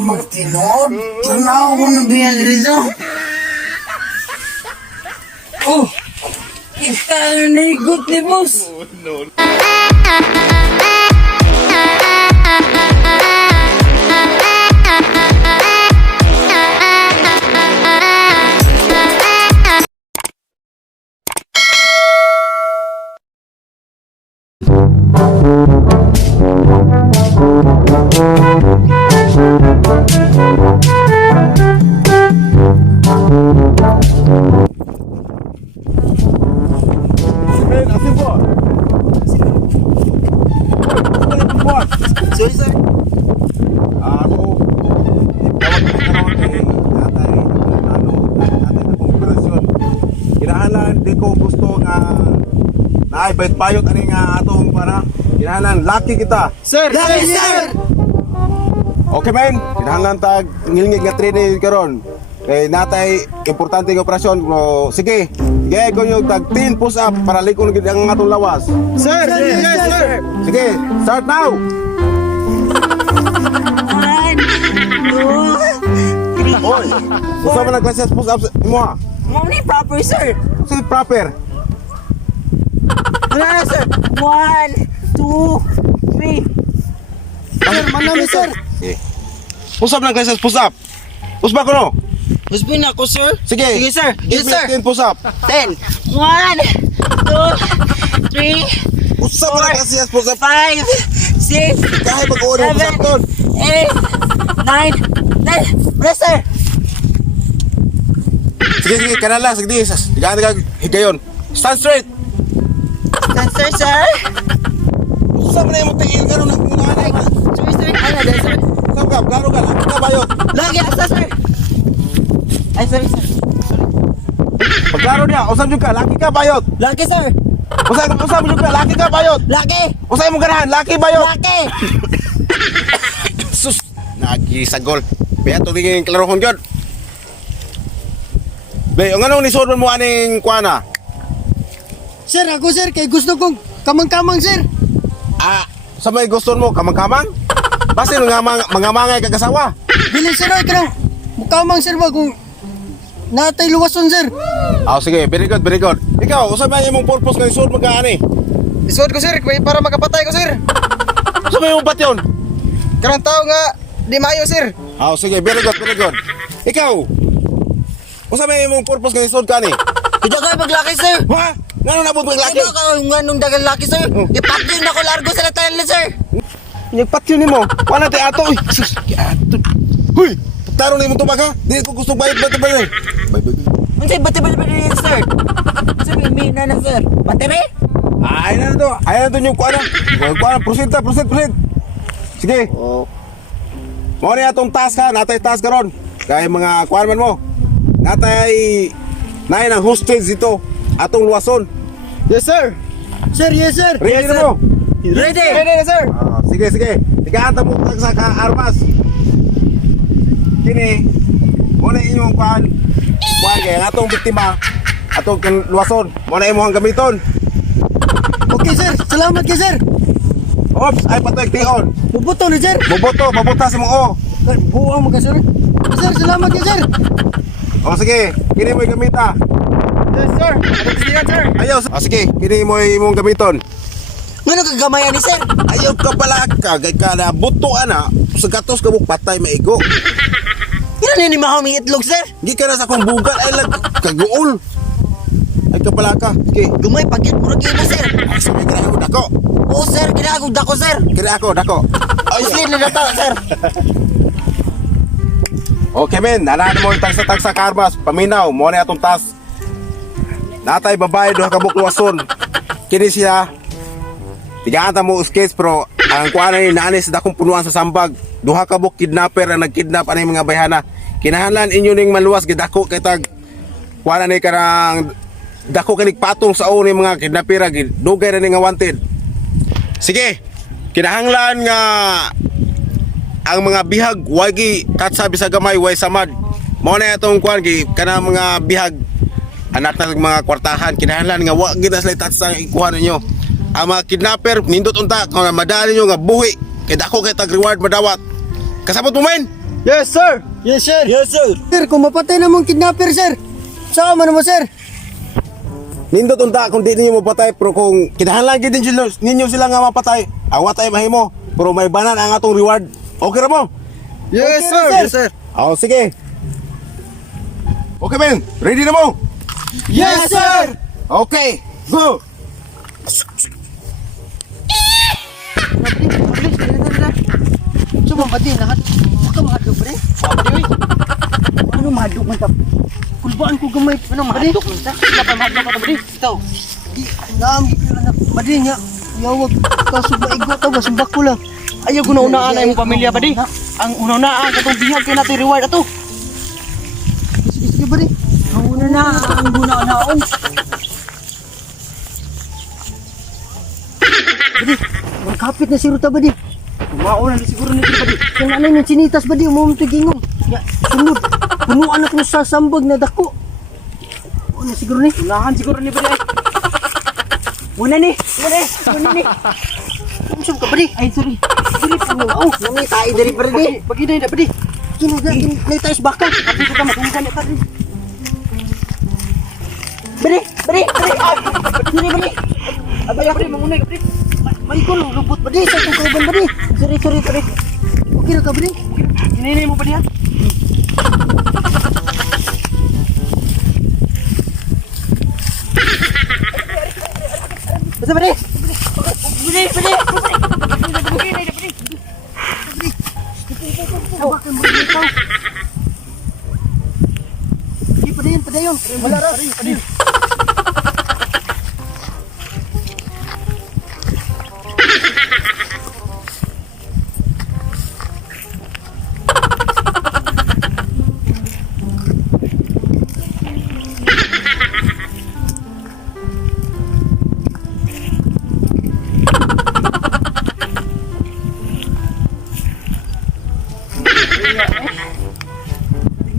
Magtinod. Tanaw ko na biyan rito. Oh! Kita na ikot ni boss. Sorry, sir. Ako, tawag ko karon kay natay natay na kooperasyon. Kinahanglan di ko gusto nga naay bayot ani nga atong para kinahanglan laki kita. Sir! Lagi, sir! Okay man, kinahanglan tag ngilngig nga training karon. Kay natay importante nga operasyon. Sige. Sige, ko yung tag 10 push up para likon gid ang atong lawas. Sir! Yes, sir! Sige, start now. 1, 2, 3. Oy, gusto mo nag-class push up mo ha? Mo ni proper, sir. Sige, proper. Wala na, sir. 1, 2, 3. Sir, manami, sir! Sige. Push up nag-class push up. Push ba ko no? Husband ako, sir. Sige. Sige, sir. Give Yes, me sir. 10 push up. 10. 1, 2, 3, Push up na kasi push up. 5, 6, Kahit mag-uwi mo push up doon. 8, 9, 10. Yes, sir. Sige, kanan lang. Sige, higaan ka higayon. Stand straight. Yes, sir, sir. Push up na yung tingin ka nung nagmunaan. Sir, sir. Ano, sir? Push up ka, klaro ka. Laki ka bayot. Lagi, asa, sir. Ay, sir, sir. Pagklaro niya, usap yung ka, laki ka bayot. Lagi, sir. Usap yung ka, laki ka bayot. Lagi. Usay mo ganahan, laki bayot. Lagi. Sus, nagisagol. Kaya tumingin klarohon yun. Be, ang anong nisod mo aning kuana? Sir, ako, sir, kay gusto kong kamang-kamang, sir! Ah, sa may gusto mo, kamang-kamang? Basta mga mangay kagasawa. Dili, sir, ay kanang mukamang, sir, ba, kung natay luwason, sir! Ah, sige, very good, very good. Ikaw, usap na yung purpose ng nisod mo gaani. Isuot ko, sir, para makapatay ko, sir! Usap na yung bat yun. Karang tao nga, di mayo, sir! Ah, sige, very good, very good. Ikaw, usap na yung purpose ng nisod gaani. Ito kayo maglaki, sir. Ha? Ngano na po maglaki? Ito kayo nga nung dagang laki, sir. Ipatid na ko largo sa natayan, sir. Nagpatyo ni mo. Wala tayo ato. Uy, sus, ato. Huy, taro na yung tubag ha. Hindi ko gusto bayad ba ito ba yun? Unsay bati-bati yan, sir? Sir, may na, sir. Battery? Ay na to. Ay na to yung kuana. Kuana, proceed. Sige. Oh. Mo na atong task ha. Natay task karon. Kaya mga kuana man mo. Natay naay ng hostage dito. Atong luwason. Yes, sir! Sir, yes, sir! Ready na mo? Ready? Ready na, sir! Ah, sige. Tigaan mo sa armas. Kini. Mo na inyong kuan. Kuan kaya atong biktima. Atong luwason. Mo na imong gamiton. Okay, sir! Salamat kay sir! Ops, ay patoy tion. Bubuto na, sir! Mabuta sa mo. Buwang mo ka, sir! Sir, salamat kay sir! O sige, kini mo gamita. Yes, sir! Pagkasiyan, sir! Ayaw. O sige, kini mo imong gamiton. Ngano kagamayan ni, sir? Ayaw ka pala kagay ka na buto ana. Sa gatos ka mo patay maigo. Yan ni mahami itlog, sir. Gi ka na sa kong bugal ay lag kaguol. Ay ka pala ka. Sige. Gumay pagkit murag imo, sir. Ay sabi ka na ako dako. Oo, sir. Ginagod ako, sir. Kira ako dako. Ay. Muslim na nata, sir. Okay men, nanaan mo yung tagsa karmas. Paminaw, mo na atong task. Natay babae duha ka bukluwason. Kini siya. Tigaan mo sketch pero ang kuana ni naanis dakong punuan sa sambag. Duha ka buk kidnapper ang nagkidnap ani mga bayhana. Kinahanglan inyo ning maluwas gid dako kay tag kuana ni karang dako kanig patong sa ulo ni mga kidnapper gid. Dugay ra ni nga wanted. Sige. Kinahanglan nga ang mga bihag wagi katsabi sa gamay way samad. Mao na atong kuan gi kana mga bihag anak na mga kwartahan kinahanglan nga wa gid na sila tatsa ikuha ninyo. Ang mga kidnapper nindot unta kung madali nyo nga buhi kay dako kay tag reward madawat. Kasabot mo men? Yes, sir. Yes, sir. Yes, sir. Sir, kung mapatay na mong kidnapper, sir. Sama naman, sir. Nindot unta kung di ninyo mapatay, pero kung kinahanglan gid ninyo sila nga mapatay, awat tay mahimo, pero may banan ang atong reward. Okay ra mo? Yes, sir. Yes, sir. Oh, sige. Okay men, ready na mo? Yes, sir. Okay, go. Coba mati lahat. Baka mahadlok pre. Ano mahadlok man tap? Kulbaan ko gamay. Ano mahadlok man ta? Wala pa mahadlok ka bri. Ito. Di naam anak madi nya. Yawag kaso maigo ta bas bako lang. Ayaw ko na unaan na imong pamilya ba di? Ang una-unaan katong bihag kay natin reward ato. Sige pre. Una na ang guna-unaon. Badi, magkapit na si Ruta badi. Mauna na siguro nito ba di? Kung ano yung sinitas badi, umumong tigingong. Ya, sunod. Punuan na kung sasambag na dako. Ano siguro ni? Unahan siguro ni ba di? Una ni. Una ni. Kumsum ka badi. Ay sorry. Dili pa mo. Oh, nami tayo diri pa rin. Pagi na badi. Kinuga, kinitayos baka. Tapi ko ta matungkan ka di. Bri. Bri. Abay ako rin mangunay ka bri. May ko lupot badi sa itong kauban badi. Sorry badi. Okay na ka badi? Hinay mo ba diha? Basta badi. Bri. Bakit mo ikaw? Di padayon. Wala ra.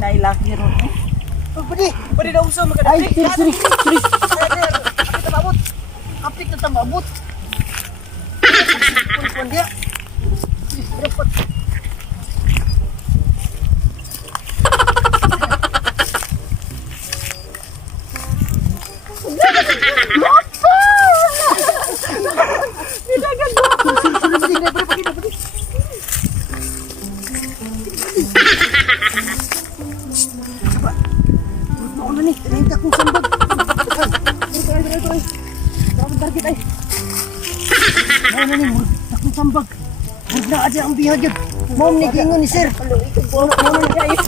Nailaki ron. Oh, badi. Pwede na usaw Ay, magkadali. sorry. Apik na tamabot. Kuan dia. Dapat. Ano ni? Tinta kong sambag. Target ay. Ano ni? Takong sambag. Huwag na aja ang bihagyan. Mom ni gingon ni sir. Ano ni kayo?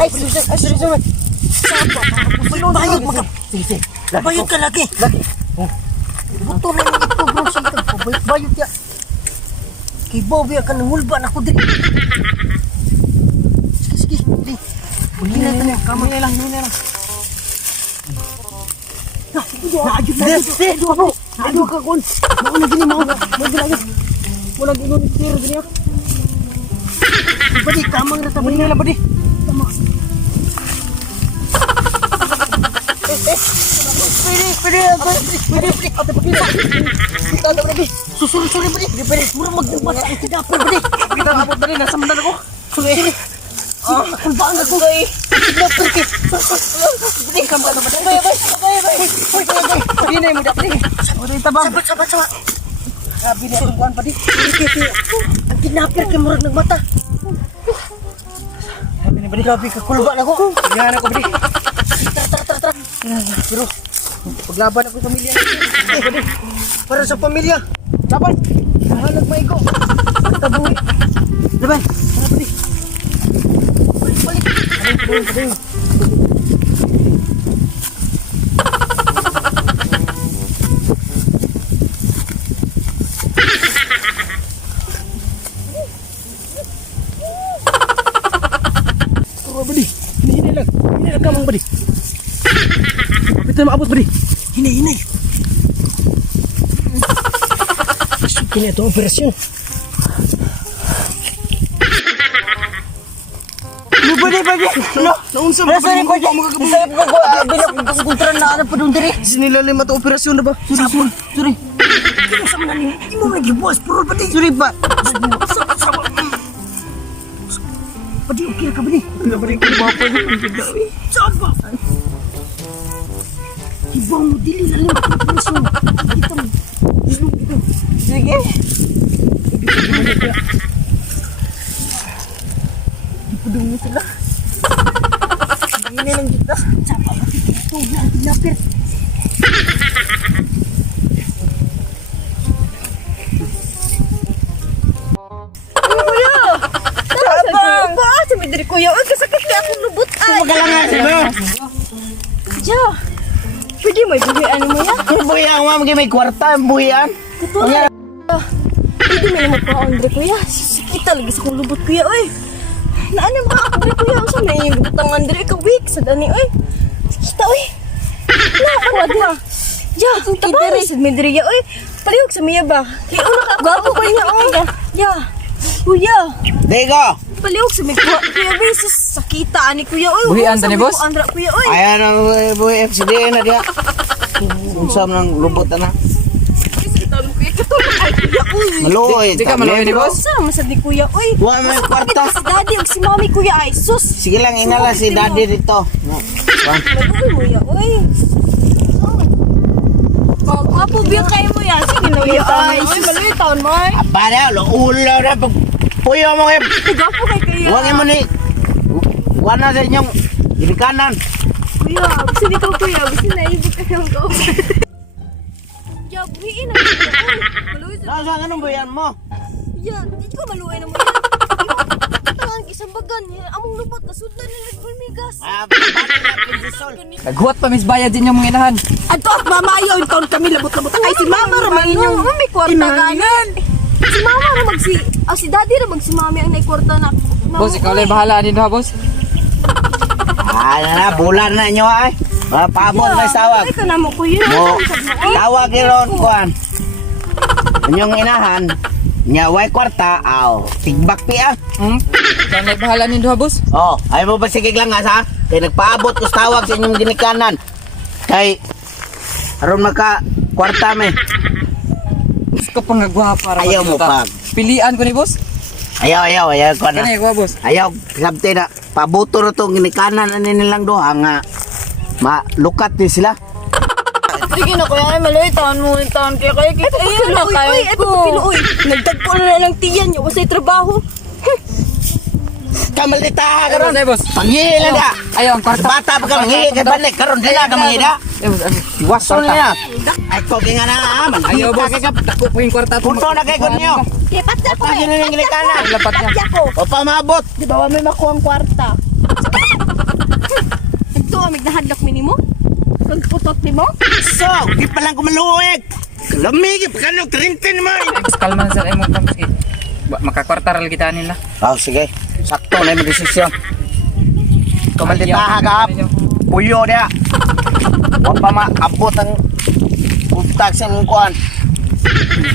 Ay, sorry. Bayot maka. Sige. Bayot ka lagi. Buto na yung ito bro. Sige, bayot ya. Kay Bobby akan nangulba na ko din. Sige. Hinay na kamay lang. Naayos na dito. Bro. Aduh ka kon. Mau na gini mau. Mau gila. Wala gino ni sir gini. Badi kamang na tabali na badi. Tama. Pwede. Ate pwede. Kita na badi. Susuri badi. Badi. Murang magbubat ang kidapper badi. Kita abot na rin. Nasa mandan ako. Sorry. Kulbaan ako guys. Kidapper ki. Badi ka ba na badi. Bye. Hinay mo dapli. Udah itabang. Sabat. Grabe na ang buwan pa di. Ang kidnapper kay murag nagmata. Grabe ka kulba na ko. Yan ako bri. Tara. Pero paglaban ako sa pamilya. Para sa pamilya. Laban. Halag maigo. Ang tabuhi. Laban. Tara pa di. Balik. Balik. Badi. Hinay lang kamang badi. Kita maabot badi. Hinay. Kini ito operasyon. Badi. Naunsa mo Rasa ni pwede. Saya pagkakuntran na ano pa doon diri. Sinilalim ato operasyon na ba? Sorry. Kaya sa mga ni, di mo lagi buwas, puro ba di? Sorry ba? Padi, okay ka ba di? Ano ba rin kung bapa niyo? Saan ba? Ibaw mo, dili na lima. Kita mo. Sige. Pudong mo sila. Hindi lang kita. Sapa ba? Ito na ang tinapir. Kuya! Sabang! Ba, sa midri kuya. Uy, kasakit kaya akong lubot ay. Magalangan sila. Ja. Pwede may buhian mo ya? Buhian mo, may kwarta, buhian. Totoo. Pwede may naman pa Andre kuya. Sakit talaga sa akong lubot kuya. Uy. Naano mga Andre kuya. Usa na yung lubot ang Andre. Ikaw weak sa dani. Uy. Kita uy. Nakakawad na. Ja, tabari sa midri ya. Uy. Palihog sa miya ba? Kaya una ka. Gwapo ba niya? Uy. Ya. Kuya. Dego! Palihog sa midri. Kuya beses. Sakita ani kuya. Uy. Buhian ta ni boss? Andra kuya. Uy. Ayan ang buhi FCD na dia. Unsam ng lubot na. Maluoy. Di ka maluoy ni boss? Sama sa di kuya. Uy. Wa may kwarta. Si daddy ug si mommy kuya ay sus. Sige lang, inala si daddy dito. Maluoy mo ya. Uy. Gwapo biya kayo mo ya. Sige na ya. Ay, maluoy taon mo ay. Para, ulo na. Puyo mo kayo. Gwapo kay kuya. Huwag mo ni. Wala sa inyong irikanan. Kuya, gusto dito kuya. Gusto na ibig kayo ko. Ya, buhiin na kuya. Uy, maluoy sa. Nasa anong buhian mo? Yan, di ko maluoy na mo yan. Tangang isang bagan. Among lubot na sudan nila gulmigas. Naghuwat pa mis bayad din yung mga inahan. Ato at mamayo, yung taon kami labot-labot. Ay, si mama ramang inyong. May kwarta ganan. Si mama na si daddy na si mami ang naikwarta na. Boss, ikaw lang bahala din ha, boss. Na, bulan na nyo ay. Pabot na tawag. Ay ka na mo kuya. Mo, tawag iron kuan. Inyong inahan. Nya way kwarta, aw. Tigbak pi ah. Ikaw lang bahala din ha, boss. Oh, ay mo ba sige lang ha? Kay nagpaabot ko sa tawag sa inyong ginikanan. Kay aron maka kwarta me. Gusto ka pang nagwapa. Ayaw mo pa. Pilian ko ni boss. Ayaw ko na. Kani ko, boss. Ayaw, sabte na. Pabuto na itong ginikanan ani nilang doha nga. Malukat din sila. Sige na kuya, ay maluy taon mo yung taon kaya kita. Ayun na kayo ko. Uy, nagtagpo na ng tiyan niya. Wasa'y trabaho. Kamalita ka Ay, boss, ron. ay, boss. Panghihila na. Ayaw, ang kwarta. Bata pa ka manghihi ka balik. Karon dila ka manghihila. Ay, boss, ay. Iwason niya. Ay, kogi nga na. Ayaw, boss. Manghihita ka. Dako po yung kwarta. Punto na kay kunyo. Lipat na ko Pag yun yung ginikanan. Lapat niya. Patya ko. O pa maabot. Di ba may makuha ang kwarta? Ito, amig nahadlak minimo? Pagputot ni mo? So, di pa lang kumaluwag. Kalamig, pagkano, 30 naman. Boss, kalman sir. Ay mo pa, boss. Makakwarta ral kita nila. Oh, sige. Sakto na yung desisyon. Kamalita ka. Puyo niya. Huwag pa maabot ang puntak sa mong kuhan.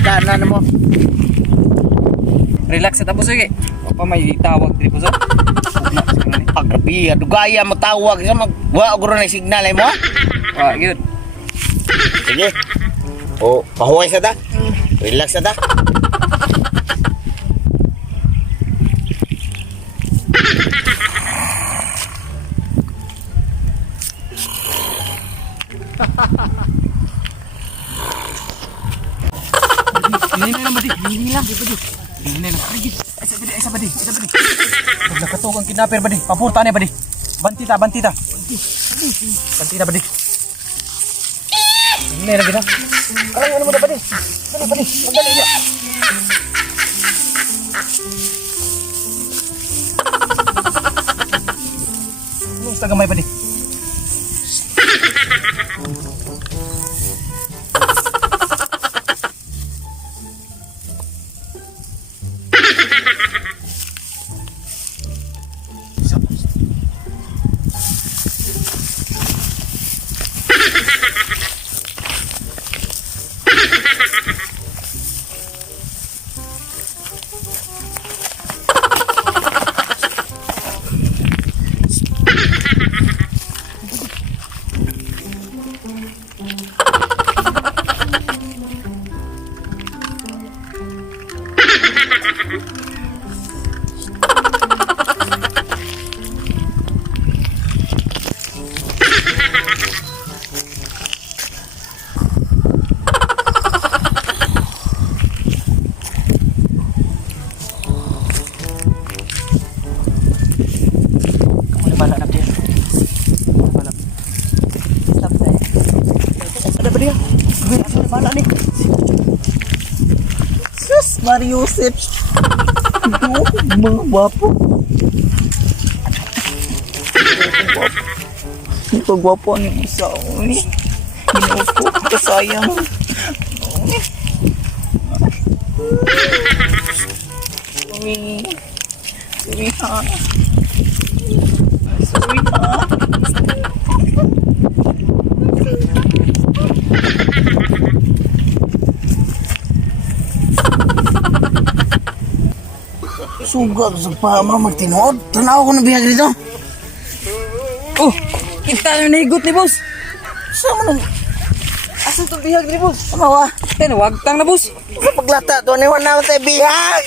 Kanan mo. Relax sa tapos, sige. O pa may tawag dito, boss. Pagkapi, dugaya mo tawag sa magwa o na signal ay mo. Ah, yun. Sige. O, pahuway sa ta. Relax sa ta. Hindi na naman di. Hindi lang. Hindi na lang. Ay, isa ba di? Pag nakatukang kidnapper ba di? Papurta na ba di? Bantita. Bantita ba di? Hindi na gina. Alam ano mo na ba di? Bali. Mandali niya. Gusto gamay ba di? Kamu mana nak dia? Mana? Stop saya. Ada apa dia? Gue mana nih? Sus, Mario Yusef. Mga gwapo. Ito gwapo ang isa. Ginoo ko, kasayang. Sorry. Sorry ha. Sorry ha. Sugat sa pama magtinood. Tanaw ko na bihag dito. Oh, kita na nahigot ni boss. Sama nang Asan to bihag ni boss? ano ah? Wag tang na boss. Sa paglata to ni wala na tayo bihag.